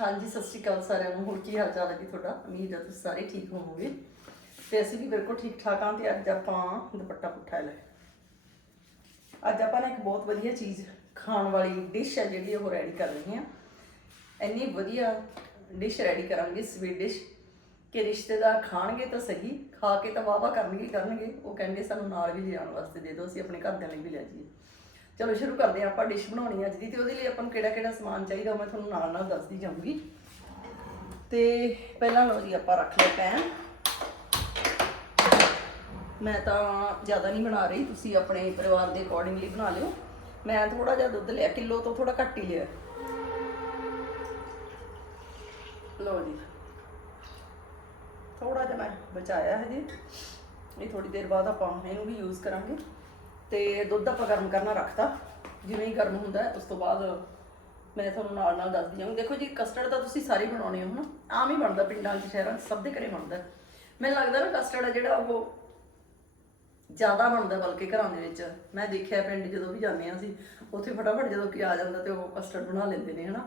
ਹਾਂਜੀ, ਸਤਿ ਸ਼੍ਰੀ ਅਕਾਲ ਸਾਰਿਆਂ ਨੂੰ। ਹੋਰ ਕੀ ਹਾਲ ਚਾਲ ਹੈ ਜੀ ਤੁਹਾਡਾ? ਉਮੀਦ ਹੈ ਤੁਸੀਂ ਸਾਰੇ ਠੀਕ ਹੋਵੋਗੇ। ਤੇ ਅਸੀਂ ਵੀ ਬਿਲਕੁਲ ਠੀਕ ਠਾਕ ਹਾਂ ਤੇ ਅੱਜ ਆਪਾਂ ਦੁਪੱਟਾ ਪੁੱਠਾ ਲੈ। ਅੱਜ ਆਪਾਂ ਨੇ ਇੱਕ ਬਹੁਤ ਵਧੀਆ ਚੀਜ਼ ਖਾਣ ਵਾਲੀ ਡਿਸ਼ ਹੈ ਜਿਹੜੀ ਉਹ ਰੈਡੀ ਕਰ ਰਹੇ ਹਾਂ। ਇੰਨੀ ਵਧੀਆ ਡਿਸ਼ ਰੈਡੀ ਕਰਾਂਗੇ ਸਵੀਟ ਡਿਸ਼ ਕਿ ਰਿਸ਼ਤੇਦਾਰ ਖਾਣਗੇ ਤਾਂ ਸਹੀ, ਖਾ ਕੇ ਤਾਂ ਵਾਵਾ ਕਰਨਗੇ ਕਰਨਗੇ। ਉਹ ਕਹਿੰਦੇ ਸਾਨੂੰ ਨਾਲ ਵੀ ਲਿਆਉਣ ਵਾਸਤੇ ਦੇ ਦਿਓ, ਅਸੀਂ ਆਪਣੇ ਘਰਦਿਆਂ ਲਈ ਵੀ ਲੈ ਜਾਈਏ। ਚਲੋ ਸ਼ੁਰੂ ਕਰਦੇ ਹਾਂ, ਆਪਾਂ ਡਿਸ਼ ਬਣਾਉਣੀ ਅੱਜ ਦੀ ਤੇ ਉਹਦੇ ਲਈ ਆਪਾਂ ਨੂੰ ਕਿਹੜਾ ਕਿਹੜਾ ਸਮਾਨ ਚਾਹੀਦਾ ਉਹ ਮੈਂ ਤੁਹਾਨੂੰ ਨਾਲ ਨਾਲ ਦੱਸਦੀ ਜਾਊਂਗੀ। ਤੇ ਪਹਿਲਾਂ ਲਓ ਜੀ ਆਪਾਂ ਰੱਖ ਲਿਆ ਪੈਨ ਮੈਂ ਤਾਂ ਜ਼ਿਆਦਾ ਨਹੀਂ ਬਣਾ ਰਹੀ, ਤੁਸੀਂ ਆਪਣੇ ਪਰਿਵਾਰ ਦੇ ਅਕੋਰਡਿੰਗਲੀ ਬਣਾ ਲਿਓ। ਮੈਂ ਥੋੜਾ ਜਿਹਾ ਦੁੱਧ ਲਿਆ, ਕਿਲੋ ਤੋਂ ਥੋੜਾ ਘੱਟ ਹੀ ਲਿਆ। ਲਓ ਜੀ। ਥੋੜਾ ਜਿਹਾ ਮੈਂ ਬਚਾਇਆ ਹੈ ਜੀ ਇਹ ਥੋੜੀ ਦੇਰ ਬਾਅਦ ਆਪਾਂ ਇਹਨੂੰ ਵੀ ਯੂਜ਼ ਕਰਾਂਗੇ। ਤੇ ਦੁੱਧ ਆਪਾਂ ਗਰਮ ਕਰਨਾ ਰੱਖਤਾ। ਜਿਵੇਂ ਹੀ ਗਰਮ ਹੁੰਦਾ ਹੈ, ਉਸ ਤੋਂ ਬਾਅਦ ਮੈਂ ਤੁਹਾਨੂੰ ਨਾਲ ਨਾਲ ਦੱਸਦੀ ਜਾਊਂਗੀ ਦੇਖੋ ਜੀ ਕਸਟਰਡ ਤਾਂ ਤੁਸੀਂ ਸਾਰੇ ਬਣਾਉਣੇ ਹੋ ਨਾ ਆਮ ਹੀ ਬਣਦਾ ਪਿੰਡਾਂ 'ਚ ਸ਼ਹਿਰਾਂ 'ਚ ਸਭ ਦੇ ਘਰੇ ਬਣਦਾ ਮੈਨੂੰ ਲੱਗਦਾ ਨਾ ਕਸਟਰਡ ਆ ਜਿਹੜਾ ਉਹ ਜ਼ਿਆਦਾ ਬਣਦਾ ਬਲਕਿ ਘਰਾਂ ਦੇ ਵਿੱਚ। ਮੈਂ ਦੇਖਿਆ ਪਿੰਡ ਜਦੋਂ ਵੀ ਜਾਂਦੇ ਹਾਂ ਅਸੀਂ ਉੱਥੇ ਫਟਾਫਟ ਜਦੋਂ ਕੀ ਆ ਜਾਂਦਾ ਤੇ ਉਹ ਕਸਟਰਡ ਬਣਾ ਲੈਂਦੇ ਨੇ ਹਨਾ?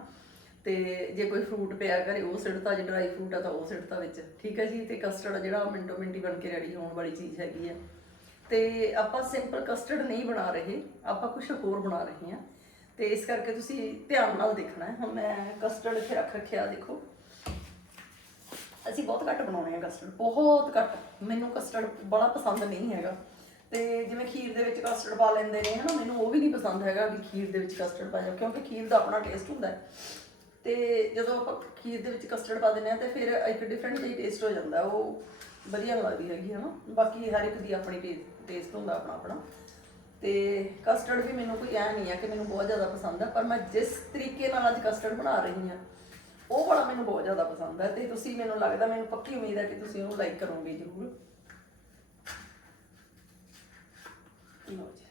ਤੇ ਜੇ ਕੋਈ ਫਰੂਟ ਪਿਆ ਘਰੇ ਉਹ ਸਿੱਟਤਾ ਜੇ ਡਰਾਈ ਫਰੂਟ ਆ ਤਾਂ ਉਹ ਸਿੱਟਤਾ ਵਿੱਚ। ਠੀਕ ਹੈ ਜੀ ਤੇ ਕਸਟਰਡ ਜਿਹੜਾ ਉਹ ਮਿੰਟੋ ਮਿੰਟੀ ਬਣ ਕੇ ਰੈਡੀ ਹੋਣ ਵਾਲੀ ਚੀਜ਼ ਹੈਗੀ ਹੈ। ਤੇ ਆਪਾਂ ਸਿੰਪਲ ਕਸਟਰਡ ਨਹੀਂ ਬਣਾ ਰਹੇ, ਆਪਾਂ ਕੁਝ ਹੋਰ ਬਣਾ ਰਹੇ ਹਾਂ। ਤੇ ਇਸ ਕਰਕੇ ਤੁਸੀਂ ਧਿਆਨ ਨਾਲ ਦੇਖਣਾ ਹੈ। ਹੁਣ ਮੈਂ ਕਸਟਰਡ ਇੱਥੇ ਰੱਖ ਰੱਖਿਆ ਦੇਖੋ। ਅਸੀਂ ਬਹੁਤ ਘੱਟ ਬਣਾਉਣੇ ਆ ਕਸਟਰਡ ਬਹੁਤ ਘੱਟ। ਮੈਨੂੰ ਕਸਟਰਡ ਬੜਾ ਪਸੰਦ ਨਹੀਂ ਹੈਗਾ। ਤੇ ਜਿਵੇਂ ਖੀਰ ਦੇ ਵਿੱਚ ਕਸਟਰਡ ਪਾ ਲੈਂਦੇ ਨੇ, ਹਨਾ, ਮੈਨੂੰ ਉਹ ਵੀ ਨਹੀਂ ਪਸੰਦ ਹੈਗਾ ਵੀ ਖੀਰ ਦੇ ਵਿੱਚ ਕਸਟਰਡ ਪਾ ਜਾ ਕਿਉਂਕਿ ਖੀਰ ਦਾ ਆਪਣਾ ਟੇਸਟ ਹੁੰਦਾ ਹੈ। ਤੇ ਜਦੋਂ ਆਪਾਂ ਖੀਰ ਦੇ ਵਿੱਚ ਕਸਟਰਡ ਪਾ ਦਿੰਦੇ ਆ ਤੇ ਫਿਰ ਇੱਕ ਡਿਫਰੈਂਟ ਜਿਹੀ ਟੇਸਟ ਹੋ ਜਾਂਦਾ ਉਹ ਵਧੀਆ ਲੱਗਦੀ ਹੈਗੀ ਹੈ ਨਾ ਬਾਕੀ ਹਰ ਇੱਕ ਦੀ ਆਪਣੀ ਟੇਸਟ ਹੁੰਦਾ ਆਪਣਾ ਆਪਣਾ। ਤੇ ਕਸਟਰਡ ਵੀ ਮੈਨੂੰ ਕੋਈ ਐ ਨਹੀਂ ਹੈ ਕਿ ਮੈਨੂੰ ਬਹੁਤ ਜ਼ਿਆਦਾ ਪਸੰਦ ਹੈ, ਪਰ ਮੈਂ ਜਿਸ ਤਰੀਕੇ ਨਾਲ ਅੱਜ ਕਸਟਰਡ ਬਣਾ ਰਹੀ ਹਾਂ, ਉਹ ਵਾਲਾ ਮੈਨੂੰ ਬਹੁਤ ਜ਼ਿਆਦਾ ਪਸੰਦ ਹੈ। ਤੇ ਤੁਸੀਂ ਮੈਨੂੰ ਲੱਗਦਾ, ਮੈਨੂੰ ਪੱਕੀ ਉਮੀਦ ਹੈ ਕਿ ਤੁਸੀਂ ਉਹਨੂੰ ਲਾਈਕ ਕਰੋਗੇ ਜ਼ਰੂਰ। ਲਓ ਜੀ।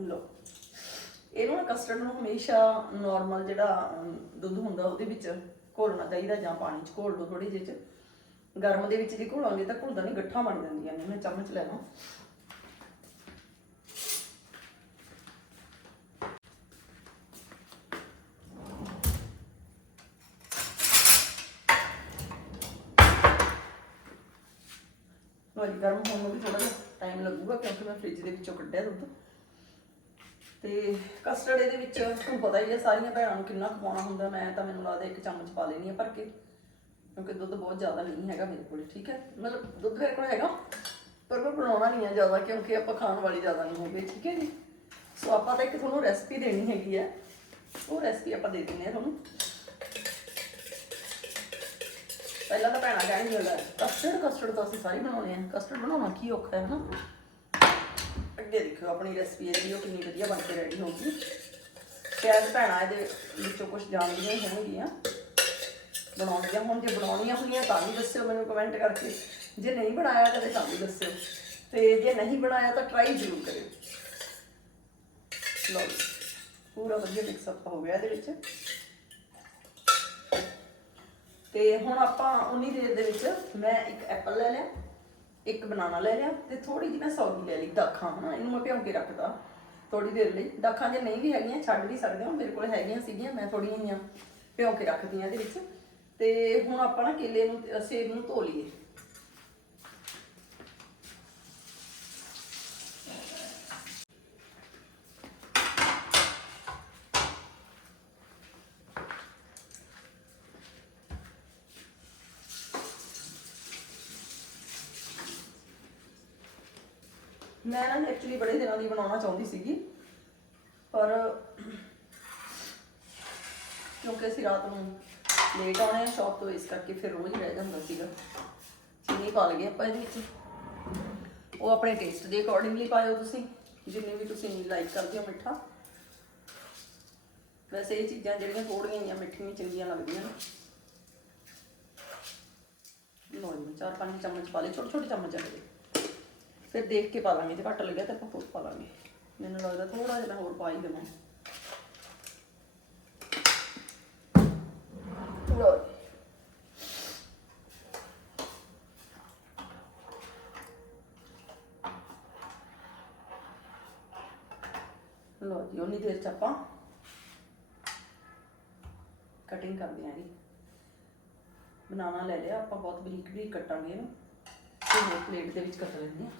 ਲਓ। ਕਸਟਰਡ ਨੂੰ ਹਮੇਸ਼ਾ ਨਾਰਮਲ ਜਿਹੜਾ ਦੁੱਧ ਹੁੰਦਾ ਉਹਦੇ ਵਿੱਚ ਘੋਲਣਾ ਚਾਹੀਦਾ ਜਾਂ ਪਾਣੀ 'ਚ ਘੋਲ ਲਓ ਥੋੜੀ ਜਿਹੀ 'ਚ। ਗਰਮ ਦੇ ਵਿੱਚ ਜੇ ਘੋਲਾਂਗੇ ਤਾਂ ਘੁਲਦਾ ਨਹੀਂ, ਗੱਠਾਂ ਬਣ ਜਾਂਦੀਆਂ ਨੇ, ਮੈਂ ਚਮਚ ਲੈ ਲਾਂ ਲਓ ਗਰਮ ਹੋਣ ਨੂੰ ਵੀ ਥੋੜਾ ਜਿਹਾ ਟਾਈਮ ਲੱਗੂਗਾ ਕਿਉਂਕਿ ਮੈਂ ਫ੍ਰਿਜ ਦੇ ਵਿੱਚੋਂ ਕੱਢਿਆ ਦੁੱਧ। ਤੇ ਕਸਟਰਡ ਇਹਦੇ ਵਿੱਚ ਤੁਹਾਨੂੰ ਪਤਾ ਹੀ ਹੈ, ਸਾਰੀਆਂ ਭੈਣਾਂ ਨੂੰ ਕਿੰਨਾ ਖਵਾਉਣਾ ਹੁੰਦਾ, ਮੈਂ ਤਾਂ ਮੈਨੂੰ ਲੱਗਦਾ ਇੱਕ ਚਮਚ ਪਾ ਲੈਣੀ ਹੈ ਭਰ ਕੇ, ਕਿਉਂਕਿ ਦੁੱਧ ਬਹੁਤ ਜ਼ਿਆਦਾ ਨਹੀਂ ਹੈਗਾ ਮੇਰੇ ਕੋਲ, ਠੀਕ ਹੈ? ਮਤਲਬ ਦੁੱਧ ਮੇਰੇ ਕੋਲ ਹੈਗਾ, ਪਰ ਮੈਂ ਬਣਾਉਣਾ ਨਹੀਂ ਹੈ ਜ਼ਿਆਦਾ, ਕਿਉਂਕਿ ਆਪਾਂ ਖਾਣ ਵਾਲੀ ਜ਼ਿਆਦਾ ਨਹੀਂ ਹੋਵੇ ਠੀਕ ਹੈ ਜੀ? ਸੋ ਆਪਾਂ ਤਾਂ ਇੱਕ ਤੁਹਾਨੂੰ ਰੈਸਪੀ ਦੇਣੀ ਹੈਗੀ ਹੈ, ਉਹ ਰੈਸਪੀ ਆਪਾਂ ਦੇ ਦਿੰਦੇ ਹਾਂ ਤੁਹਾਨੂੰ। ਪਹਿਲਾਂ ਤਾਂ ਭੈਣਾਂ ਕਹਿਣਗੀਆਂ, ਲੈ ਕਸਟਰਡ ਕਸਟਰਡ ਤਾਂ ਅਸੀਂ ਸਾਰੇ ਬਣਾਉਣੇ ਆ ਕਸਟਰਡ ਬਣਾਉਣਾ ਕੀ ਔਖਾ ਹੈ ਨਾ ਅੱਗੇ ਦੇਖਿਓ, ਆਪਣੀ ਰੈਸਪੀ ਹੈ ਜਿਹੜੀ ਉਹ ਕਿੰਨੀ ਵਧੀਆ ਬਣ ਕੇ ਰੈਡੀ ਹੋਊਗੀ। ਸ਼ਾਇਦ ਭੈਣਾਂ ਇਹਦੇ ਵਿੱਚੋਂ ਕੁਝ ਜਾਣਦੀਆਂ ਹੀ ਹੋਣਗੀਆਂ। ਬਣਾਉਣੀਆਂ ਹੁਣ ਜੇ ਬਣਾਉਣੀਆਂ ਹੋਈਆਂ ਤਾਂ ਵੀ ਦੱਸਿਓ ਮੈਨੂੰ ਕਮੈਂਟ ਕਰਕੇ। ਜੇ ਨਹੀਂ ਬਣਾਇਆ ਕਦੇ ਤਾਂ ਵੀ ਦੱਸਿਓ। ਤੇ ਜੇ ਨਹੀਂ ਬਣਾਇਆ ਤਾਂ ਟਰਾਈ ਜ਼ਰੂਰ ਕਰਿਓ। ਲਓ ਪੂਰਾ ਵਧੀਆ ਮਿਕਸ ਅਪ ਹੋ ਗਿਆ ਇਹਦੇ ਵਿੱਚ। ਤੇ ਹੁਣ ਆਪਾਂ ਉਨੀ ਦੇਰ ਦੇ ਵਿੱਚ ਮੈਂ ਇੱਕ ਐਪਲ ਲੈ ਲਿਆ। ਇੱਕ ਬਨਾਨਾ ਲੈ ਲਿਆ ਤੇ ਥੋੜੀ ਜਿਹੀ ਮੈਂ ਸੌਗੀ ਲੈ ਲਈ ਦਾਖਾਂ ਹਨਾ, ਇਹਨੂੰ ਮੈਂ ਭਿਉਂ ਕੇ ਰੱਖਦਾ ਥੋੜੀ ਦੇਰ ਲਈ। ਦਾਖਾਂ ਜੇ ਨਹੀਂ ਵੀ ਹੈਗੀਆਂ, ਛੱਡ ਵੀ ਸਕਦੇ ਹੋ, ਮੇਰੇ ਕੋਲ ਹੈਗੀਆਂ ਸੀਗੀਆਂ, ਮੈਂ ਥੋੜੀਆਂ ਜਿਹੀਆਂ ਭਿਉਂ ਕੇ ਰੱਖਦੀਆਂ ਇਹਦੇ ਵਿੱਚ। ਤੇ ਹੁਣ ਆਪਾਂ ਨਾ ਕੇਲੇ ਨੂੰ ਸੇਬ ਨੂੰ ਧੋ ਲਈਏ ਮੈਂ ਨਾ ਐਕਚੁਅਲੀ ਬੜੇ ਦਿਨਾਂ ਦੀ ਬਣਾਉਣਾ ਚਾਹੁੰਦੀ ਸੀਗੀ। ਪਰ ਕਿਉਂਕਿ ਅਸੀਂ ਰਾਤ ਨੂੰ ਲੇਟ ਆਉਣੇ ਆ ਸ਼ਾਪ ਤੋਂ ਇਸ ਕਰਕੇ ਫਿਰ ਰੋਜ਼ ਹੀ ਰਹਿ ਜਾਂਦਾ ਸੀਗਾ। ਚੀਨੀ ਪਾ ਲਈਏ ਆਪਾਂ ਇਹਦੇ ਵਿੱਚ। ਉਹ ਆਪਣੇ ਟੇਸਟ ਦੇ ਅਕੋਰਡਿੰਗਲੀ ਪਾਇਓ ਤੁਸੀਂ, ਜਿੰਨੇ ਵੀ ਤੁਸੀਂ ਲਾਈਕ ਕਰਦੇ ਹੋ ਮਿੱਠਾ। ਵੈਸੇ ਇਹ ਚੀਜ਼ਾਂ ਜਿਹੜੀਆਂ ਥੋੜੀਆਂ ਜਿਹੀਆਂ ਮਿੱਠੀਆਂ ਚੰਗੀਆਂ ਲੱਗਦੀਆਂ ਨੇ। ਲਓ ਜੀ, ਚਾਰ ਪੰਜ ਚਮਚ ਪਾ ਲਏ ਛੋਟੇ ਛੋਟੇ ਚਮਚ ਆ ਇਹਦੇ ਫਿਰ ਦੇਖ ਕੇ ਪਾ ਲਾਂਗੇ, ਜੇ ਘੱਟ ਲੱਗਿਆ ਤਾਂ ਆਪਾਂ ਹੋਰ ਪਾ ਲਾਂਗੇ। ਮੈਨੂੰ ਲੱਗਦਾ ਥੋੜਾ ਜਿਹਾ ਹੋਰ ਪਾ ਹੀ ਦੇਵਾਂ। ਲੋ ਲੋ ਦੇਰ ਚ ਆਪਾਂ ਕਟਿੰਗ ਕਰਦੇ ਆਂ ਇਹਦੀ ਬਣਾਉਣਾ ਲੈ ਲਿਆ, ਆਪਾਂ ਬਹੁਤ ਬਰੀਕ ਬਰੀਕ ਕੱਟਾਂਗੇ ਇਹਨੂੰ। ਤੇ ਪਲੇਟ ਦੇ ਵਿੱਚ ਕੱਟ ਲੈਂਦੇ ਆਂ।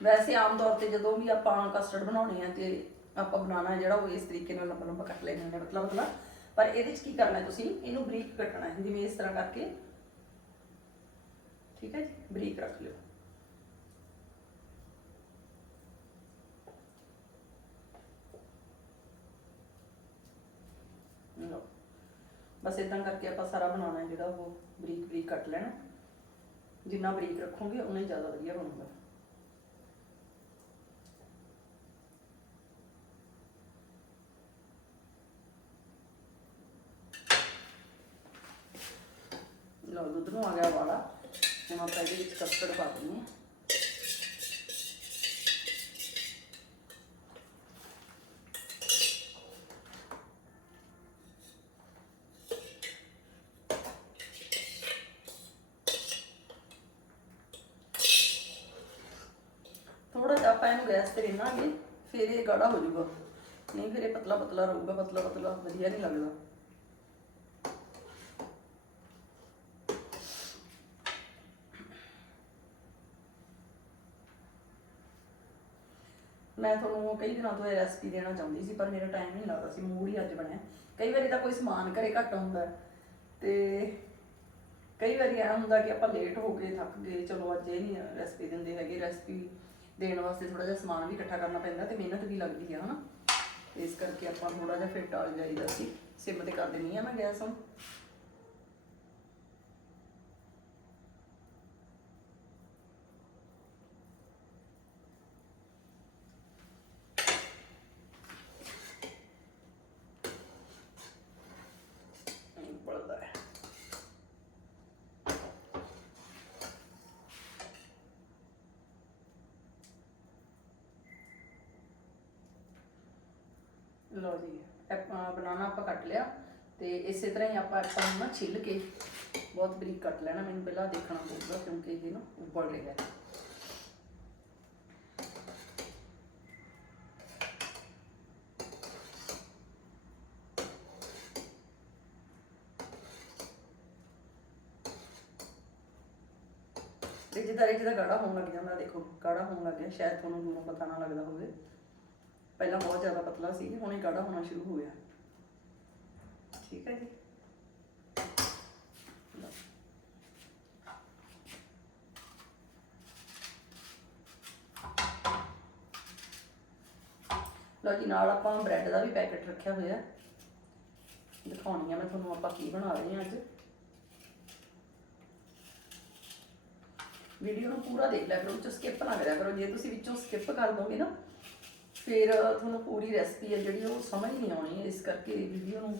ਵੈਸੇ ਆਮ ਤੌਰ ਤੇ ਜਦੋਂ ਵੀ ਆਪਾਂ ਕਸਟਰਡ ਬਣਾਉਣੇ ਆ ਤੇ ਆਪਾਂ ਬਣਾਉਣਾ ਜਿਹੜਾ ਉਹ ਇਸ ਤਰੀਕੇ ਨਾਲ ਲੰਬਾ ਲੰਬਾ ਕੱਟ ਲੈਣੇ ਨੇ, ਮਤਲਬ ਮਤਲਬ। ਪਰ ਇਹਦੇ ਵਿੱਚ ਕੀ ਕਰਨਾ ਤੁਸੀਂ? ਇਹਨੂੰ ਬਰੀਕ ਕੱਟਣਾ ਹੈ, ਜਿਵੇਂ ਇਸ ਤਰ੍ਹਾਂ ਕਰਕੇ। ਠੀਕ ਹੈ ਜੀ? ਬਰੀਕ ਰੱਖ ਲਿਓ। ਲਓ। ਬਸ ਇਦਾਂ ਕਰਕੇ ਆਪਾਂ ਸਾਰਾ ਬਣਾਉਣਾ ਜਿਹੜਾ ਉਹ ਬਰੀਕ ਬਰੀਕ ਕੱਟ ਲੈਣਾ। ਜਿੰਨਾ ਬਰੀਕ ਰੱਖੋਗੇ, ਉਨਾ ਹੀ ਜ਼ਿਆਦਾ ਵਧੀਆ ਬਣੂਗਾ ਲਓ ਦੁੱਧ ਨੂੰ ਆ ਗਿਆ ਵਾਲਾ। ਹੁਣ ਆਪਾਂ ਇਹਦੇ ਵਿੱਚ ਕਸਟਰਡ ਪਾ ਦਿੰਦੇ ਹਾਂ। ਥੋੜਾ ਜਿਹਾ ਆਪਾਂ ਇਹਨੂੰ ਗੈਸ ਤੇ ਰਿੰਨਾਂਗੇ, ਫਿਰ ਇਹ ਗਾੜਾ ਹੋ ਜਾਊਗਾ। ਨਹੀਂ, ਫਿਰ ਇਹ ਪਤਲਾ ਪਤਲਾ ਰਹੂਗਾ ਪਤਲਾ ਪਤਲਾ ਵਧੀਆ ਨਹੀਂ ਲੱਗਦਾ। ਮੈਂ ਤੁਹਾਨੂੰ ਕਈ ਦਿਨਾਂ ਤੋਂ ਇਹ ਰੈਸਪੀ ਦੇਣਾ ਚਾਹੁੰਦੀ ਸੀ, ਪਰ ਮੇਰਾ ਟਾਈਮ ਨਹੀਂ ਲੱਗਦਾ ਸੀ, ਮੂਡ ਹੀ ਅੱਜ ਬਣਿਆ। ਕਈ ਵਾਰੀ ਤਾਂ ਕੋਈ ਸਮਾਨ ਘਰੇ ਘੱਟ ਹੁੰਦਾ ਹੈ, ਤੇ ਕਈ ਵਾਰੀ ਐਂ ਹੁੰਦਾ ਕਿ ਆਪਾਂ ਲੇਟ ਹੋ ਗਏ, ਥੱਕ ਗਏ, ਚਲੋ ਅੱਜ ਇਹ ਨਹੀਂ ਰੈਸਪੀ ਦਿੰਦੇ ਹੈਗੇ ਰੈਸਪੀ ਦੇਣ ਵਾਸਤੇ ਥੋੜਾ ਜਿਹਾ ਸਮਾਨ ਵੀ ਇਕੱਠਾ ਕਰਨਾ ਪੈਂਦਾ ਤੇ ਮਿਹਨਤ ਵੀ ਲੱਗਦੀ ਹੈ ਹਨਾ। ਤੇ ਇਸ ਕਰਕੇ ਆਪਾਂ ਥੋੜਾ ਜਿਹਾ ਫਿਰ ਟਾਲ ਜਾਈਦਾ ਸੀ, ਸਿਮ ਤੇ ਕਰ ਦਿੰਨੀ ਆ ਮੈਂ ਗੈਸ ਹੁਣ ਨਹੀਂ ਬਲਦਾ ਹੈ ਲਓ ਜੀ ਆਪਾਂ ਬਨਾਨਾ ਆਪਾਂ ਕੱਟ ਲਿਆ ਤੇ ਇਸੇ ਤਰ੍ਹਾਂ ਹੀ ਆਪਾਂ ਐਪਲ ਨੂੰ ਨਾ ਛਿੱਲ ਕੇ ਬਹੁਤ ਬਰੀਕ ਕੱਟ ਲੈਣਾ, ਮੈਨੂੰ ਪਹਿਲਾਂ ਦੇਖਣਾ ਪਊਗਾ ਕਿਉਂਕਿ ਇਹ ਨਾ ਉੱਬਲ ਰਿਹਾ ਹੈ। ਤੇ ਜਿੱਦਾਂ ਇਹ ਜਿਹਦਾ ਗਾੜਾ ਹੋਣ ਲੱਗ ਜਾਂਦਾ, ਦੇਖੋ, ਗਾੜਾ ਹੋਣ ਲੱਗ ਗਿਆ, ਸ਼ਾਇਦ ਤੁਹਾਨੂੰ ਦੂਰੋਂ ਪਤਾ ਨਾ ਲੱਗਦਾ ਹੋਵੇ। ਪਹਿਲਾਂ ਬਹੁਤ ਜ਼ਿਆਦਾ ਪਤਲਾ ਸੀ, ਹੁਣ ਇਹ ਗਾੜਾ ਹੋਣਾ ਸ਼ੁਰੂ ਹੋ ਗਿਆ। ਠੀਕ ਹੈ ਜੀ। ਲਓ। ਜੀ, ਨਾਲ ਆਪਾਂ ਬ੍ਰੈਡ ਦਾ ਵੀ ਪੈਕੇਟ ਰੱਖਿਆ ਹੋਇਆ। ਦਿਖਾਉਣੀ ਆ ਮੈਂ ਤੁਹਾਨੂੰ ਆਪਾਂ ਕੀ ਬਣਾ ਰਹੇ ਹਾਂ ਅੱਜ। ਵੀਡੀਓ ਨੂੰ ਪੂਰਾ ਦੇਖ ਲਿਆ ਕਰੋ, ਵਿੱਚੋਂ ਸਕਿਪ ਨਾ ਕਰਿਆ ਕਰੋ। ਜੇ ਤੁਸੀਂ ਵਿੱਚੋਂ ਸਕਿਪ ਕਰ ਦੋਗੇ ਨਾ ਫਿਰ ਤੁਹਾਨੂੰ ਪੂਰੀ ਰੈਸਪੀ ਹੈ ਜਿਹੜੀ ਉਹ ਸਮਝ ਨਹੀਂ ਆਉਣੀ, ਇਸ ਕਰਕੇ ਵੀਡੀਓ ਨੂੰ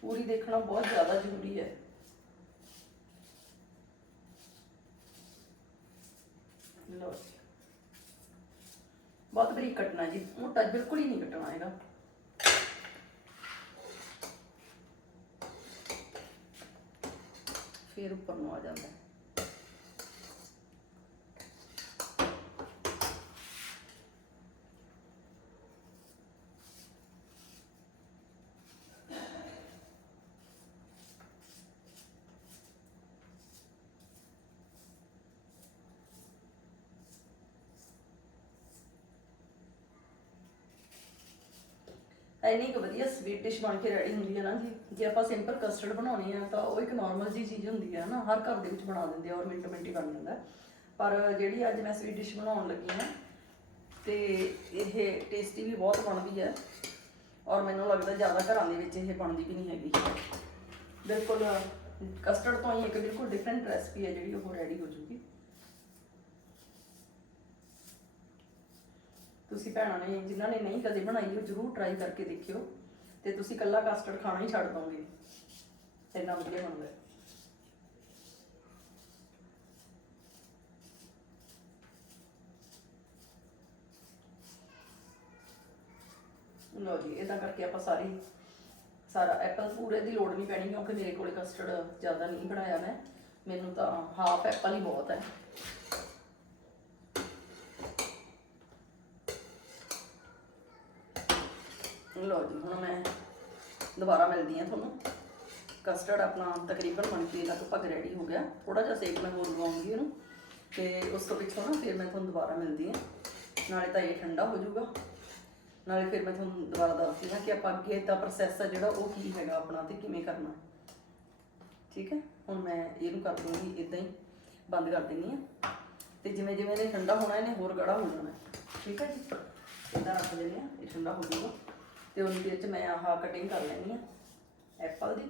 ਪੂਰੀ ਦੇਖਣਾ ਬਹੁਤ ਜ਼ਿਆਦਾ ਜ਼ਰੂਰੀ ਹੈ। ਲਓ ਬਹੁਤ ਬਰੀਕ ਕੱਟਣਾ ਜੀ, ਮੋਟਾ ਬਿਲਕੁਲ ਹੀ ਨਹੀਂ ਕੱਟਣਾ ਹੈਗਾ। ਫਿਰ ਉੱਪਰ ਨੂੰ ਆ ਜਾਂਦਾ। ਹੈ ਇੰਨੀ ਕੁ ਵਧੀਆ ਸਵੀਟ ਡਿਸ਼ ਬਣ ਕੇ ਰੈਡੀ ਹੁੰਦੀ ਹੈ ਨਾ ਜੀ। ਜੇ ਆਪਾਂ ਸਿੰਪਲ ਕਸਟਰਡ ਬਣਾਉਣੀ ਆ ਤਾਂ ਉਹ ਇੱਕ ਨਾਰਮਲ ਜੀ ਚੀਜ਼ ਹੁੰਦੀ ਹੈ ਨਾ, ਹਰ ਘਰ ਦੇ ਵਿੱਚ ਬਣਾ ਦਿੰਦੇ ਆ ਔਰ ਮਿੰਟ ਮਿੰਟ ਹੀ ਬਣ ਜਾਂਦਾ। ਪਰ ਜਿਹੜੀ ਅੱਜ ਮੈਂ ਸਵੀਟ ਡਿਸ਼ ਬਣਾਉਣ ਲੱਗੀ ਹਾਂ ਤੇ ਇਹ ਟੇਸਟੀ ਵੀ ਬਹੁਤ ਬਣਦੀ ਹੈ ਔਰ ਮੈਨੂੰ ਲੱਗਦਾ ਜ਼ਿਆਦਾ ਘਰਾਂ ਦੇ ਵਿੱਚ ਇਹ ਬਣਦੀ ਵੀ ਨਹੀਂ ਹੈਗੀ। ਬਿਲਕੁਲ ਕਸਟਰਡ ਤੋਂ ਹੀ ਇੱਕ ਬਿਲਕੁਲ ਡਿਫਰੈਂਟ ਰੈਸਪੀ ਹੈ ਜਿਹੜੀ ਉਹ ਰੈਡੀ ਹੋ ਜੂਗੀ। ਤੁਸੀਂ ਭੈਣਾਂ ਨੇ, ਜਿਨ੍ਹਾਂ ਨੇ ਨਹੀਂ ਕਦੇ ਬਣਾਈ ਉਹ ਜਰੂਰ ਟਰਾਈ ਕਰਕੇ ਦੇਖਿਓ ਤੇ ਤੁਸੀਂ ਕੱਲਾ ਕਸਟਰਡ ਖਾਣਾ ਹੀ ਛੱਡ ਦੋਗੇ। ਇੰਨਾ ਵਧੀਆ ਬਣਦਾ। ਹੈ। ਜੀ ਇਦਾਂ ਕਰਕੇ ਆਪਾਂ ਸਾਰੀ, ਸਾਰਾ ਐਪਲ ਪੂਰੇ ਦੀ ਲੋੜ ਨਹੀਂ ਪੈਣੀ ਕਿਉਂਕਿ ਮੇਰੇ ਕੋਲੇ ਕਸਟਰਡ ਜ਼ਿਆਦਾ ਨਹੀਂ ਬਣਾਇਆ ਮੈਂ। ਮੈਨੂੰ ਤਾਂ ਹਾਫ ਐਪਲ ਹੀ ਬਹੁਤ ਹੈ। ਲਓ ਜੀ, ਹੁਣ ਮੈਂ ਦੁਬਾਰਾ ਮਿਲਦੀ ਆ ਤੁਹਾਨੂੰ। ਕਸਟਰਡ ਆਪਣਾ ਤਕਰੀਬਨ ਬਣ ਕੇ ਲਗਭਗ ਰੈਡੀ ਹੋ ਗਿਆ। ਥੋੜਾ ਜਿਹਾ ਸੇਕ ਮੈਂ ਹੋਰ ਲਵਾਉਂਗੀ ਇਹਨੂੰ। ਤੇ ਉਸ ਤੋਂ ਪਿੱਛੋਂ ਨਾ ਫਿਰ ਮੈਂ ਤੁਹਾਨੂੰ ਦੁਬਾਰਾ ਮਿਲਦੀ ਆ ਨਾਲੇ ਤਾਂ ਇਹ ਠੰਡਾ ਹੋ ਜਾਊਗਾ। ਨਾਲੇ ਫਿਰ ਮੈਂ ਤੁਹਾਨੂੰ ਦੁਬਾਰਾ ਦੱਸਦੀ ਹਾਂ ਕਿ ਆਪਾਂ ਅੱਗੇ ਦਾ ਪ੍ਰੋਸੈਸ ਆ ਜਿਹੜਾ, ਉਹ ਕੀ ਹੈਗਾ ਆਪਣਾ ਤੇ ਕਿਵੇਂ ਕਰਨਾ। ਠੀਕ ਹੈ? ਹੁਣ ਮੈਂ ਇਹਨੂੰ ਕਰ ਦੂੰਗੀ ਇਦਾਂ ਹੀ, ਬੰਦ ਕਰ ਦਿੰਨੀ ਆ ਤੇ ਜਿਵੇਂ ਜਿਵੇਂ ਇਹ ਠੰਡਾ ਹੋਣਾ, ਇਹਨੇ ਹੋਰ ਗੜਾ ਹੋ ਜਾਣਾ। ਹੈ। ਠੀਕ ਹੈ ਜੀ? ਇਦਾਂ ਰੱਖ ਦਿੰਦੇ ਆ ਇਹ ਠੰਡਾ ਹੋ ਜਾਊਗਾ। ਤੇ ਉਹਦੇ ਵਿੱਚ ਮੈਂ ਆਹ ਕਟਿੰਗ ਕਰ ਲੈਣੀ ਆ ਐਪਲ ਦੀ।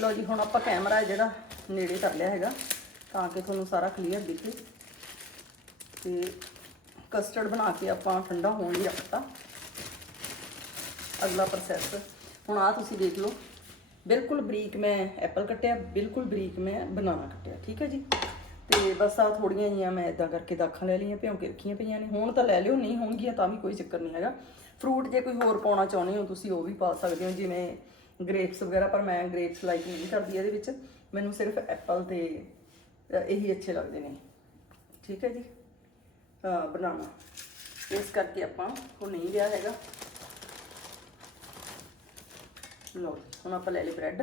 ਲਓ ਜੀ, ਹੁਣ ਆਪਾਂ ਕੈਮਰਾ ਜਿਹੜਾ ਨੇੜੇ ਕਰ ਲਿਆ ਹੈਗਾ, ਤਾਂ ਕਿ ਤੁਹਾਨੂੰ ਸਾਰਾ ਕਲੀਅਰ ਦਿਖੇ। ਤੇ ਕਸਟਰਡ ਬਣਾ ਕੇ ਆਪਾਂ ਠੰਡਾ ਹੋਣ ਲਈ ਰੱਖਤਾ ਅਗਲਾ ਪ੍ਰੋਸੈਸ ਹੁਣ ਆ ਤੁਸੀਂ ਦੇਖ ਲਓ, ਬਿਲਕੁਲ ਬਰੀਕ ਮੈਂ ਐਪਲ ਕੱਟਿਆ, ਬਿਲਕੁਲ ਬਰੀਕ ਮੈਂ ਬਨਾਨਾ ਕੱਟਿਆ, ਠੀਕ ਹੈ ਜੀ? ਤੇ ਬਸ ਆ ਥੋੜੀਆਂ ਜੀਆਂ ਮੈਂ ਇਦਾਂ ਕਰਕੇ ਦਾਖਾਂ ਲੈ ਲਈਆਂ ਭਿਉਂ ਕੇ ਰੱਖੀਆਂ ਪਈਆਂ ਨੇ। ਹੁਣ ਤਾਂ ਲੈ ਲਿਓ, ਨਹੀਂ ਹੋਣਗੀਆਂ ਤਾਂ ਵੀ ਕੋਈ ਚੱਕਰ ਨਹੀਂ ਹੈਗਾ। ਫਰੂਟ ਜੇ ਕੋਈ ਹੋਰ ਪਾਉਣਾ ਚਾਹੁੰਦੇ ਹੋ ਤੁਸੀਂ, ਉਹ ਵੀ ਪਾ ਸਕਦੇ ਹੋ, ਜਿਵੇਂ ਗ੍ਰੇਪਸ ਵਗੈਰਾ, ਪਰ ਮੈਂ ਗ੍ਰੇਪਸ ਲਾਈਕ ਨਹੀਂ ਕਰਦੀ ਇਹਦੇ ਵਿੱਚ। ਮੈਨੂੰ ਸਿਰਫ ਐਪਲ ਤੇ ਇਹੀ ਅੱਛੇ ਲੱਗਦੇ ਨੇ। ਠੀਕ ਹੈ ਜੀ? ਬਣਾਉਣਾ ਇਸ ਕਰਕੇ ਆਪਾਂ ਉਹ ਨਹੀਂ ਲਿਆ ਹੈਗਾ। ਲਓ ਹੁਣ ਆਪਾਂ ਲੈ ਲਈ ਬ੍ਰੈਡ।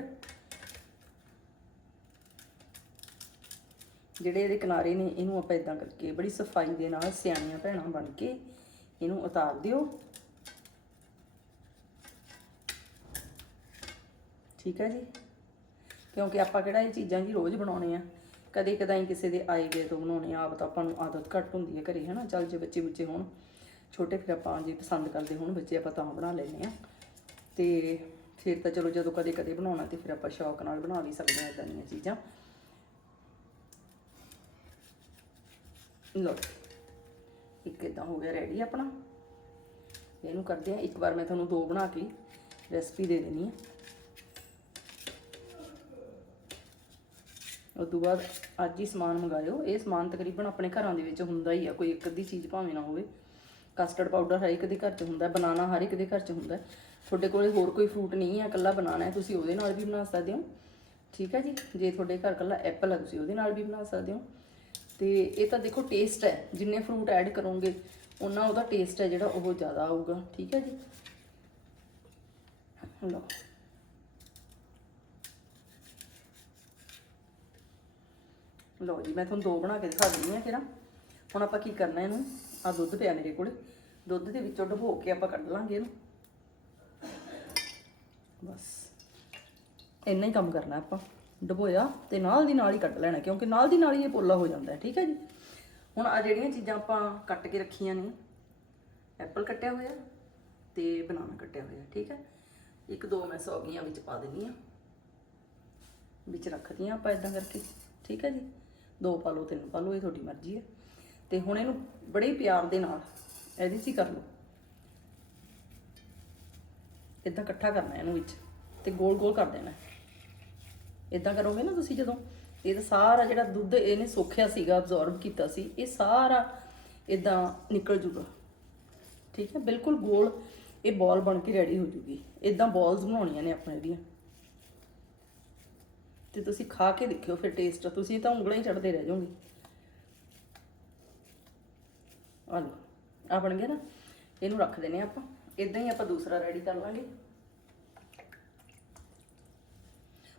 ਜਿਹੜੇ ਇਹਦੇ ਕਿਨਾਰੇ ਨੇ, ਇਹਨੂੰ ਆਪਾਂ ਇਦਾਂ ਕਰਕੇ ਬੜੀ ਸਫ਼ਾਈ ਦੇ ਨਾਲ ਸਿਆਣੀਆਂ ਭੈਣਾਂ ਬਣ ਕੇ ਇਹਨੂੰ ਉਤਾਰ ਦਿਓ। ਠੀਕ ਹੈ ਜੀ? ਕਿਉਂਕਿ ਆਪਾਂ ਕਿਹੜਾ ਇਹ ਚੀਜ਼ਾਂ ਜੀ ਰੋਜ਼ ਬਣਾਉਣੇ ਆ। ਕਦੇ ਕਦਾਈ ਕਿਸੇ ਦੇ ਆਏ ਗਏ ਤੋਂ ਬਣਾਉਣੇ ਆ, ਆਪ ਤਾਂ ਆਪਾਂ ਨੂੰ ਆਦਤ ਘੱਟ ਹੁੰਦੀ ਹੈ ਘਰੇ, ਹਨਾ? ਚੱਲ ਜੇ ਬੱਚੇ ਬੁੱਚੇ ਹੋਣ, ਛੋਟੇ ਫਿਰ ਆਪਾਂ ਜੇ ਪਸੰਦ ਕਰਦੇ ਹੋਣ ਬੱਚੇ, ਆਪਾਂ ਤਾਂ ਬਣਾ ਲੈਂਦੇ ਆ। ਤੇ ਫਿਰ ਤਾਂ ਚਲੋ ਜਦੋਂ ਕਦੇ ਕਦੇ ਬਣਾਉਣਾ ਤੇ ਫਿਰ ਆਪਾਂ ਸ਼ੌਕ ਨਾਲ ਬਣਾ ਵੀ ਸਕਦੇ ਆ ਇਦਾਂ ਦੀਆਂ ਚੀਜ਼ਾਂ। ਲੋ ਇੱਕ ਇਦਾਂ ਹੋ ਗਿਆ ਰੈਡੀ ਆਪਣਾ। ਇਹਨੂੰ ਕਰਦੇ ਆ, ਇੱਕ ਵਾਰ ਮੈਂ ਤੁਹਾਨੂੰ ਦੋ ਬਣਾ ਕੇ ਰੈਸਪੀ ਦੇ ਦੇਣੀ ਆ। ਉਸ ਤੋਂ ਬਾਅਦ ਅੱਜ ਹੀ ਸਮਾਨ ਮੰਗਾਇਓ। ਇਹ ਸਮਾਨ ਤਕਰੀਬਨ ਆਪਣੇ ਘਰਾਂ ਦੇ ਵਿੱਚ ਹੁੰਦਾ ਹੀ ਆ, ਕੋਈ ਇੱਕ ਅੱਧੀ ਚੀਜ਼ ਭਾਵੇਂ ਨਾ ਹੋਵੇ। ਕਸਟਰਡ ਪਾਊਡਰ ਹਰ ਇੱਕ ਦੇ ਘਰ 'ਚ ਹੁੰਦਾ ਬਨਾਨਾ ਹਰ ਇੱਕ ਦੇ ਘਰ 'ਚ ਹੁੰਦਾ। ਤੁਹਾਡੇ ਕੋਲੇ ਹੋਰ ਕੋਈ ਫਰੂਟ ਨਹੀਂ ਹੈ ਇਕੱਲਾ ਬਨਾਨਾ ਹੈ, ਤੁਸੀਂ ਉਹਦੇ ਨਾਲ ਵੀ ਬਣਾ ਸਕਦੇ ਹੋ। ਠੀਕ ਹੈ ਜੀ? ਜੇ ਤੁਹਾਡੇ ਘਰ ਇਕੱਲਾ ਐਪਲ ਹੈ ਤੁਸੀਂ ਉਹਦੇ ਨਾਲ ਵੀ ਬਣਾ ਸਕਦੇ ਹੋ। ਤੇ ਇਹ ਤਾਂ ਦੇਖੋ ਟੇਸਟ ਹੈ, ਜਿੰਨੇ ਫਰੂਟ ਐਡ ਕਰੋਗੇ, ਉਹਨਾਂ ਉਹਦਾ ਟੇਸਟ ਹੈ ਜਿਹੜਾ ਉਹ ਜ਼ਿਆਦਾ ਆਊਗਾ। ਠੀਕ ਹੈ ਜੀ? ਲਓ। ਲਓ ਜੀ, ਮੈਂ ਤੁਹਾਨੂੰ ਦੋ ਬਣਾ ਕੇ ਦਿਖਾ ਦਿੰਦੀ ਹਾਂ ਫਿਰ ਹੁਣ ਆਪਾਂ ਕੀ ਕਰਨਾ ਇਹਨੂੰ? ਆ ਦੁੱਧ ਪਿਆ ਮੇਰੇ ਕੋਲ। ਦੁੱਧ ਦੇ ਵਿੱਚੋਂ ਡੁਬੋ ਕੇ ਆਪਾਂ ਕੱਢ ਲਾਂਗੇ ਇਹਨੂੰ। ਬਸ। ਇੰਨਾ ਹੀ ਕੰਮ ਕਰਨਾ ਆਪਾਂ। ਡਬੋਇਆ ਤੇ ਨਾਲ ਦੀ ਨਾਲ ਹੀ ਕੱਢ ਲੈਣਾ, ਕਿਉਂਕਿ ਨਾਲ ਦੀ ਨਾਲ ਹੀ ਇਹ ਪੋਲਾ ਹੋ ਜਾਂਦਾ ਹੈ, ਠੀਕ ਹੈ ਜੀ? ਹੁਣ ਆ ਜਿਹੜੀਆਂ ਚੀਜ਼ਾਂ ਆਪਾਂ ਕੱਟ ਕੇ ਰੱਖੀਆਂ ਨੇ, ਐਪਲ ਕੱਟਿਆ ਹੋਇਆ ਤੇ ਬਨਾਨਾ ਕੱਟਿਆ ਹੋਇਆ, ਠੀਕ ਹੈ? ਇੱਕ ਦੋ ਮੈਂ ਸੌਗੀਆਂ ਵਿੱਚ ਪਾ ਦਿੰਦੀ ਆ ਵਿੱਚ ਰੱਖਦੀਆਂ ਆਪਾਂ ਇਦਾਂ ਕਰਕੇ, ਠੀਕ ਹੈ ਜੀ? ਦੋ ਪਾ ਲਓ, ਤਿੰਨ ਪਾ ਲਓ, ਇਹ ਤੁਹਾਡੀ ਮਰਜ਼ੀ ਹੈ। ਤੇ ਹੁਣ ਇਹਨੂੰ ਬੜੇ ਹੀ ਪਿਆਰ ਦੇ ਨਾਲ ਇਹਦੇ 'ਚ ਹੀ ਕਰ ਲਓ। ਇਦਾਂ ਇਕੱਠਾ ਕਰਨਾ ਇਹਨੂੰ ਵਿੱਚ ਤੇ ਗੋਲ ਗੋਲ ਕਰ ਦੇਣਾ। ਇਦਾਂ ਕਰੋਗੇ ਨਾ ਤੁਸੀਂ ਜਦੋਂ, ਇਹ ਤਾਂ ਸਾਰਾ ਜਿਹੜਾ ਦੁੱਧ ਇਹਨੇ ਸੋਖਿਆ ਸੀਗਾ ਅਬਜ਼ੌਰਬ ਕੀਤਾ ਸੀ, ਇਹ ਸਾਰਾ ਇਦਾਂ ਨਿਕਲ ਜੂਗਾ। ਠੀਕ ਹੈ, ਬਿਲਕੁਲ ਗੋਲ ਇਹ ਬਾਲ ਬਣ ਕੇ ਰੈਡੀ ਹੋ ਜੂਗੀ। ਇਦਾਂ ਬਾਲਸ ਬਣਾਉਣੀਆਂ ਨੇ ਆਪਣੇ ਇਹਦੀਆਂ। ਤੇ ਤੁਸੀਂ ਖਾ ਕੇ ਦੇਖਿਓ ਫਿਰ ਟੇਸਟ ਤੁਸੀਂ ਤਾਂ ਉਂਗਲਾਂ ਹੀ ਚੜਦੇ ਰਹਿ ਜਾਓਗੇ। ਆ ਲਓ, ਆ ਬਣ ਗਿਆ ਨਾ। ਇਹਨੂੰ ਰੱਖ ਦਿੰਨੇ ਆ ਆਪਾਂ। ਇਦਾਂ ਹੀ ਆਪਾਂ ਦੂਸਰਾ ਰੈਡੀ ਕਰ ਲਾਂਗੇ।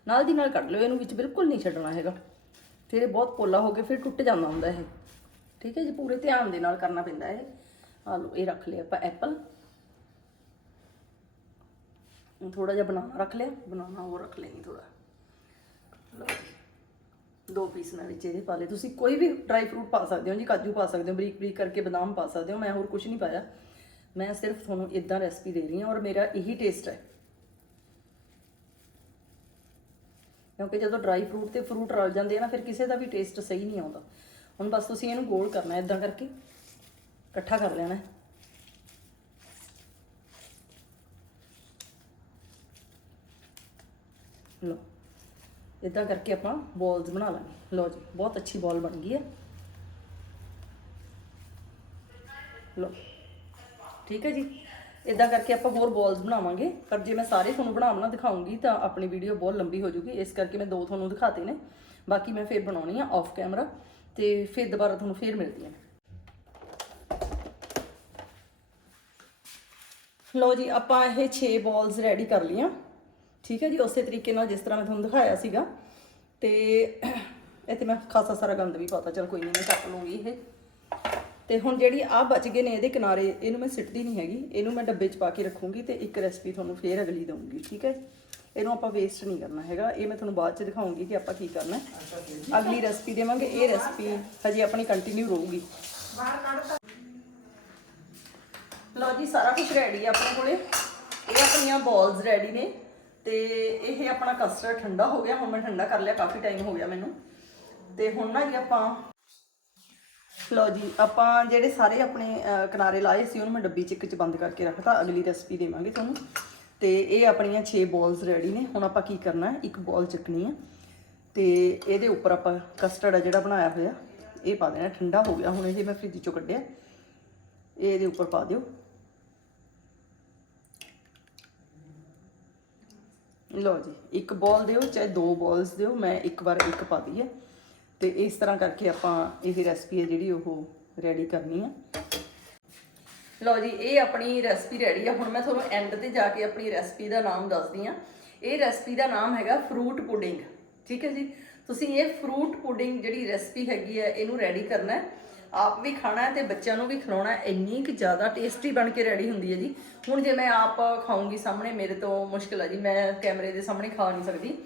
ਨਾਲ ਦੀ ਨਾਲ ਕੱਢ ਲਿਓ, ਇਹਨੂੰ ਵਿੱਚ ਬਿਲਕੁਲ ਨਹੀਂ ਛੱਡਣਾ ਹੈਗਾ। ਫਿਰ ਇਹ ਬਹੁਤ ਪੋਲਾ ਹੋ ਕੇ ਫਿਰ ਟੁੱਟ ਜਾਂਦਾ ਹੁੰਦਾ ਇਹ। ਠੀਕ ਹੈ ਜੀ, ਪੂਰੇ ਧਿਆਨ ਦੇ ਨਾਲ ਕਰਨਾ ਪੈਂਦਾ ਇਹ। ਆ ਲਓ, ਇਹ ਰੱਖ ਲਿਆ ਆਪਾਂ ਐਪਲ ਥੋੜਾ ਜਿਹਾ ਬਨਾਨਾ ਰੱਖ ਲਿਆ। ਬਣਾਉਣਾ ਹੋਰ ਰੱਖ ਲੈਣੀ ਥੋੜਾ ਦੋ ਪੀਸ ਮੈਂ ਵਿੱਚ ਇਹਦੇ ਪਾ ਲਏ। ਤੁਸੀਂ ਕੋਈ ਵੀ ਡਰਾਈ ਫਰੂਟ ਪਾ ਸਕਦੇ ਹੋ ਜੀ, ਕਾਜੂ ਪਾ ਸਕਦੇ ਹੋ, ਬਰੀਕ ਬਰੀਕ ਕਰਕੇ ਬਦਾਮ ਪਾ ਸਕਦੇ ਹੋ, ਮੈਂ ਹੋਰ ਕੁਝ ਨਹੀਂ ਪਾਇਆ। ਮੈਂ ਸਿਰਫ ਤੁਹਾਨੂੰ ਇਦਾਂ ਰੈਸਪੀ ਦੇ ਰਹੀ ਹਾਂ ਔਰ ਮੇਰਾ ਇਹੀ ਟੇਸਟ ਹੈ। ਕਿਉਂਕਿ ਜਦੋਂ ਡਰਾਈ ਫਰੂਟ ਤੇ ਫਰੂਟ ਰਲ ਜਾਂਦੇ ਆ ਨਾ, ਫਿਰ ਕਿਸੇ ਦਾ ਵੀ ਟੇਸਟ ਸਹੀ ਨਹੀਂ ਆਉਂਦਾ। ਹੁਣ ਬਸ ਤੁਸੀਂ ਇਹਨੂੰ ਗੋਲ ਕਰਨਾ ਇਦਾਂ ਕਰਕੇ। ਇਕੱਠਾ ਕਰ ਲੈਣਾ। ਹੈ। ਲਓ ਇਦਾਂ ਕਰਕੇ ਆਪਾਂ ਬੋਲਸ ਬਣਾ ਲਾਂਗੇ। ਲਓ ਜੀ, ਬਹੁਤ ਅੱਛੀ ਬੋਲ ਬਣ ਗਈ ਹੈ। ਲਓ, ਠੀਕ ਹੈ ਜੀ? ਇਦਾਂ ਕਰਕੇ ਆਪਾਂ ਹੋਰ ਬੋਲਸ ਬਣਾਵਾਂਗੇ। ਪਰ ਜੇ ਮੈਂ ਸਾਰੇ ਤੁਹਾਨੂੰ ਬਣਾਉਣਾ ਦਿਖਾਉਂਗੀ ਤਾਂ ਆਪਣੀ ਵੀਡੀਓ ਬਹੁਤ ਲੰਬੀ ਹੋ ਜੂਗੀ ਇਸ ਕਰਕੇ ਮੈਂ ਦੋ ਤੁਹਾਨੂੰ ਦਿਖਾਤੇ ਨੇ। ਬਾਕੀ ਮੈਂ ਫੇਰ ਬਣਾਉਣੀ ਆ ਆਫ ਕੈਮਰਾ ਤੇ ਫਿਰ ਦੁਬਾਰਾ ਤੁਹਾਨੂੰ ਫੇਰ ਮਿਲਦੀ ਹਾਂ। ਲਓ ਜੀ, ਆਪਾਂ ਇਹ 6 ਬਾਲਸ ਰੈਡੀ ਕਰ ਲਈਆਂ। ਠੀਕ ਹੈ ਜੀ, ਉਸੇ ਤਰੀਕੇ ਨਾਲ ਜਿਸ ਤਰ੍ਹਾਂ ਮੈਂ ਤੁਹਾਨੂੰ ਦਿਖਾਇਆ ਸੀਗਾ। ਤੇ ਇੱਥੇ ਮੈਂ ਖਾਸਾ ਸਾਰਾ ਗੰਦ ਵੀ ਪਾਤਾ। ਚਲ ਕੋਈ ਨਹੀਂ ਮੈਂ ਕੱਟ ਲੂੰਗੀ ਇਹ। ਤੇ ਹੁਣ ਜਿਹੜੀ ਆ ਬਚ ਗਏ ਨੇ ਇਹਦੇ ਕਿਨਾਰੇ, ਇਹਨੂੰ ਮੈਂ ਸਿੱਟਦੀ ਨਹੀਂ ਹੈਗੀ। ਇਹਨੂੰ ਮੈਂ ਡੱਬੇ 'ਚ ਪਾ ਕੇ ਰੱਖੂੰਗੀ ਤੇ ਇੱਕ ਰੈਸਪੀ ਤੁਹਾਨੂੰ ਫੇਰ ਅਗਲੀ ਦਊਂਗੀ, ਠੀਕ ਹੈ? ਇਹਨੂੰ ਆਪਾਂ ਵੇਸਟ ਨਹੀਂ ਕਰਨਾ ਹੈਗਾ। ਇਹ ਮੈਂ ਤੁਹਾਨੂੰ ਬਾਅਦ 'ਚ ਦਿਖਾਉਂਗੀ ਕਿ ਆਪਾਂ ਕੀ ਕਰਨਾ ਅਗਲੀ ਰੈਸਪੀ ਦੇਵਾਂਗੇ। ਇਹ ਰੈਸਪੀ ਹਜੇ ਆਪਣੀ ਕੰਟੀਨਿਊ ਰਹੂਗੀ। ਲਓ ਜੀ, ਸਾਰਾ ਕੁਝ ਰੈਡੀ ਹੈ ਆਪਣੇ ਕੋਲੇ। ਇਹ ਆਪਣੀਆਂ ਬਾਲਸ ਰੈਡੀ ਨੇ। ਤੇ ਇਹ ਆਪਣਾ ਕਸਟਰਡ ਠੰਡਾ ਹੋ ਗਿਆ, ਹੁਣ ਮੈਂ ਠੰਡਾ ਕਰ ਲਿਆ, ਕਾਫੀ ਟਾਈਮ ਹੋ ਗਿਆ ਮੈਨੂੰ। ਤੇ ਹੁਣ ਨਾ ਜੀ ਆਪਾਂ, ਲਓ ਜੀ, ਆਪਾਂ ਜਿਹੜੇ ਸਾਰੇ ਆਪਣੇ ਕਿਨਾਰੇ ਲਾਏ ਸੀ, ਉਹਨੂੰ ਮੈਂ ਡੱਬੀ ਚ ਇੱਕ ਚ ਬੰਦ ਕਰਕੇ ਰੱਖਤਾ, ਅਗਲੀ ਰੈਸਪੀ ਦੇਵਾਂਗੇ ਤੁਹਾਨੂੰ। ਤੇ ਇਹ ਆਪਣੀਆਂ 6 ਬੋਲਸ ਰੈਡੀ ਨੇ, ਹੁਣ ਆਪਾਂ ਕੀ ਕਰਨਾ ਹੈ ਇੱਕ ਬੋਲ ਚੱਕਣੀ ਹੈ ਤੇ ਇਹਦੇ ਉੱਪਰ ਆਪਾਂ ਕਸਟਰਡ ਆ ਜਿਹੜਾ ਬਣਾਇਆ ਹੋਇਆ, ਇਹ ਪਾ ਦੇਣਾ, ਠੰਡਾ ਹੋ ਗਿਆ, ਹੁਣ ਇਹ ਮੈਂ ਫ੍ਰਿਜ ਚੋਂ ਕੱਢਿਆ। ਇਹ ਇਹਦੇ ਉੱਪਰ ਪਾ ਦਿਓ। ਲਓ ਜੀ, ਇੱਕ ਬੋਲ ਦਿਓ, ਚਾਹੇ ਦੋ ਬੋਲਸ ਦਿਓ, ਮੈਂ ਇੱਕ ਵਾਰ ਇੱਕ ਪਾ ਦਈ ਹੈ। ਤੇ ਇਸ ਤਰ੍ਹਾਂ ਕਰਕੇ ਆਪਾਂ ਇਹ ਰੈਸਪੀ ਹੈ ਜਿਹੜੀ ਉਹ ਰੈਡੀ ਕਰਨੀ ਆ ਲਓ ਜੀ, ਇਹ ਆਪਣੀ ਰੈਸਪੀ ਰੈਡੀ ਆ। ਹੁਣ ਮੈਂ ਤੁਹਾਨੂੰ ਐਂਡ ਤੇ ਜਾ ਕੇ ਆਪਣੀ ਰੈਸਪੀ ਦਾ ਨਾਮ ਦੱਸਦੀ ਆ ਇਹ ਰੈਸਪੀ ਦਾ ਨਾਮ ਹੈਗਾ ਫਰੂਟ ਪੁਡਿੰਗ ਠੀਕ ਹੈ ਜੀ? ਤੁਸੀਂ ਇਹ ਫਰੂਟ ਪੁਡਿੰਗ ਜਿਹੜੀ ਰੈਸਪੀ ਹੈਗੀ ਹੈ, ਇਹਨੂੰ ਰੈਡੀ ਕਰਨਾ ਹੈ। ਆਪ ਵੀ ਖਾਣਾ ਹੈ ਤੇ ਬੱਚਿਆਂ ਨੂੰ ਵੀ ਖਿਲਾਉਣਾ ਇੰਨੀ ਕਿ ਜ਼ਿਆਦਾ ਟੇਸਟੀ ਬਣ ਕੇ ਰੈਡੀ ਹੁੰਦੀ ਹੈ ਜੀ। ਹੁਣ ਜੇ ਮੈਂ ਆਪ ਖਾਊਂਗੀ ਸਾਹਮਣੇ, ਮੇਰੇ ਤੋਂ ਮੁਸ਼ਕਿਲ ਹੈ ਜੀ। ਮੈਂ ਕੈਮਰੇ ਦੇ ਸਾਹਮਣੇ ਖਾ ਨਹੀਂ ਸਕਦੀ।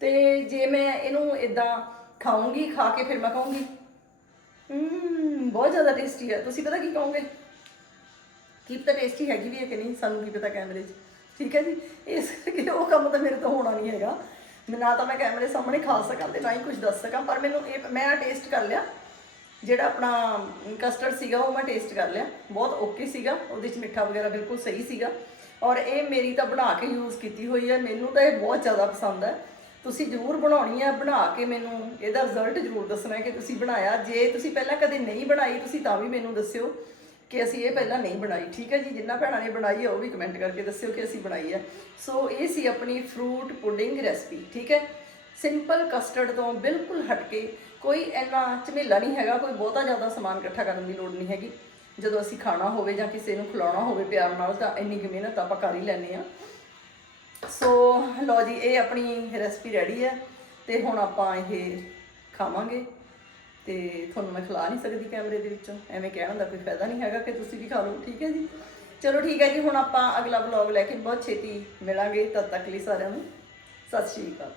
ਤੇ ਜੇ ਮੈਂ ਇਹਨੂੰ ਇਦਾਂ ਖਾਊਂਗੀ, ਖਾ ਕੇ ਫਿਰ ਮੈਂ ਕਹੂੰਗੀ ਹਮ ਬਹੁਤ ਜ਼ਿਆਦਾ ਟੇਸਟੀ ਹੈ ਤੁਸੀਂ ਪਤਾ ਕੀ ਕਹੋਗੇ? ਕੀ ਤਾਂ ਟੇਸਟੀ ਹੈਗੀ ਵੀ ਹੈ ਕਿ ਨਹੀਂ? ਸਾਨੂੰ ਕੀ ਪਤਾ ਕੈਮਰੇ 'ਚ? ਠੀਕ ਹੈ ਜੀ? ਇਸ ਕਰਕੇ ਉਹ ਕੰਮ ਤਾਂ ਮੇਰੇ ਤੋਂ ਹੋਣਾ ਨਹੀਂ ਹੈਗਾ। ਨਾ ਤਾਂ ਮੈਂ ਕੈਮਰੇ ਸਾਹਮਣੇ ਖਾ ਸਕਾਂ ਤੇ ਨਾ ਹੀ ਕੁਝ ਦੱਸ ਸਕਾਂ, ਪਰ ਮੈਨੂੰ ਇਹ ਮੈਂ ਟੇਸਟ ਕਰ ਲਿਆ। ਜਿਹੜਾ ਆਪਣਾ ਕਸਟਰਡ ਸੀਗਾ ਉਹ ਮੈਂ ਟੇਸਟ ਕਰ ਲਿਆ। ਬਹੁਤ ਓਕੇ ਸੀਗਾ। ਉਹਦੇ 'ਚ ਮਿੱਠਾ ਵਗੈਰਾ ਬਿਲਕੁਲ ਸਹੀ ਸੀਗਾ। ਔਰ ਇਹ ਮੇਰੀ ਤਾਂ ਬਣਾ ਕੇ ਯੂਜ਼ ਕੀਤੀ ਹੋਈ ਹੈ। ਮੈਨੂੰ ਤਾਂ ਇਹ ਬਹੁਤ ਜ਼ਿਆਦਾ ਪਸੰਦ ਹੈ। ਤੁਸੀਂ ਜ਼ਰੂਰ ਬਣਾਉਣੀ ਹੈ। ਬਣਾ ਕੇ ਮੈਨੂੰ ਇਹਦਾ ਰਿਜ਼ਲਟ ਜ਼ਰੂਰ ਦੱਸਣਾ ਕਿ ਤੁਸੀਂ ਬਣਾਇਆ। ਜੇ ਤੁਸੀਂ ਪਹਿਲਾਂ ਕਦੇ ਨਹੀਂ ਬਣਾਈ, ਤੁਸੀਂ ਤਾਂ ਵੀ ਮੈਨੂੰ ਦੱਸਿਓ ਕਿ ਅਸੀਂ ਇਹ ਪਹਿਲਾਂ ਨਹੀਂ ਬਣਾਈ। ਠੀਕ ਹੈ ਜੀ? ਜਿੰਨਾ ਭੈਣਾਂ ਨੇ ਬਣਾਈ ਹੈ, ਉਹ ਵੀ ਕਮੈਂਟ ਕਰਕੇ ਦੱਸਿਓ ਕਿ ਅਸੀਂ ਬਣਾਈ ਹੈ। ਸੋ ਇਹ ਸੀ ਆਪਣੀ ਫਰੂਟ ਪੁਡਿੰਗ ਰੈਸਪੀ ਠੀਕ ਹੈ? ਸਿੰਪਲ ਕਸਟਰਡ ਤੋਂ ਬਿਲਕੁਲ ਹਟ ਕੇ ਕੋਈ ਇੰਨਾ ਝਮੇਲਾ ਨਹੀਂ ਹੈਗਾ, ਕੋਈ ਬਹੁਤਾ ਜ਼ਿਆਦਾ ਸਮਾਨ ਇਕੱਠਾ ਕਰਨ ਦੀ ਲੋੜ ਨਹੀਂ ਹੈਗੀ। ਜਦੋਂ ਅਸੀਂ ਖਾਣਾ ਹੋਵੇ ਜਾਂ ਕਿਸੇ ਨੂੰ ਖਿਲਾਉਣਾ ਹੋਵੇ ਪਿਆਰ ਨਾਲ, ਤਾਂ ਇੰਨੀ ਕੁ ਮਿਹਨਤ ਆਪਾਂ ਕਰ ਹੀ ਲੈਂਦੇ ਆ ਸੋ ਲਓ ਜੀ, ਇਹ ਆਪਣੀ ਰੈਸਪੀ ਰੈਡੀ ਹੈ ਤੇ ਹੁਣ ਆਪਾਂ ਇਹ ਖਾਵਾਂਗੇ। ਤੇ ਤੁਹਾਨੂੰ ਮੈਂ ਖਿਲਾ ਨਹੀਂ ਸਕਦੀ ਕੈਮਰੇ ਦੇ ਵਿੱਚੋਂ। ਐਵੇਂ ਕਹਿਣ ਦਾ ਕੋਈ ਫਾਇਦਾ ਨਹੀਂ ਹੈਗਾ ਕਿ ਤੁਸੀਂ ਵੀ ਖਾ ਲਓ, ਠੀਕ ਹੈ ਜੀ? ਚਲੋ ਠੀਕ ਹੈ ਜੀ, ਹੁਣ ਆਪਾਂ ਅਗਲਾ ਵਲੌਗ ਲੈ ਕੇ ਬਹੁਤ ਛੇਤੀ ਮਿਲਾਂਗੇ। ਤਦ ਤੱਕ ਲਈ ਸਾਰਿਆਂ ਨੂੰ ਸਤਿ ਸ਼੍ਰੀ ਅਕਾਲ।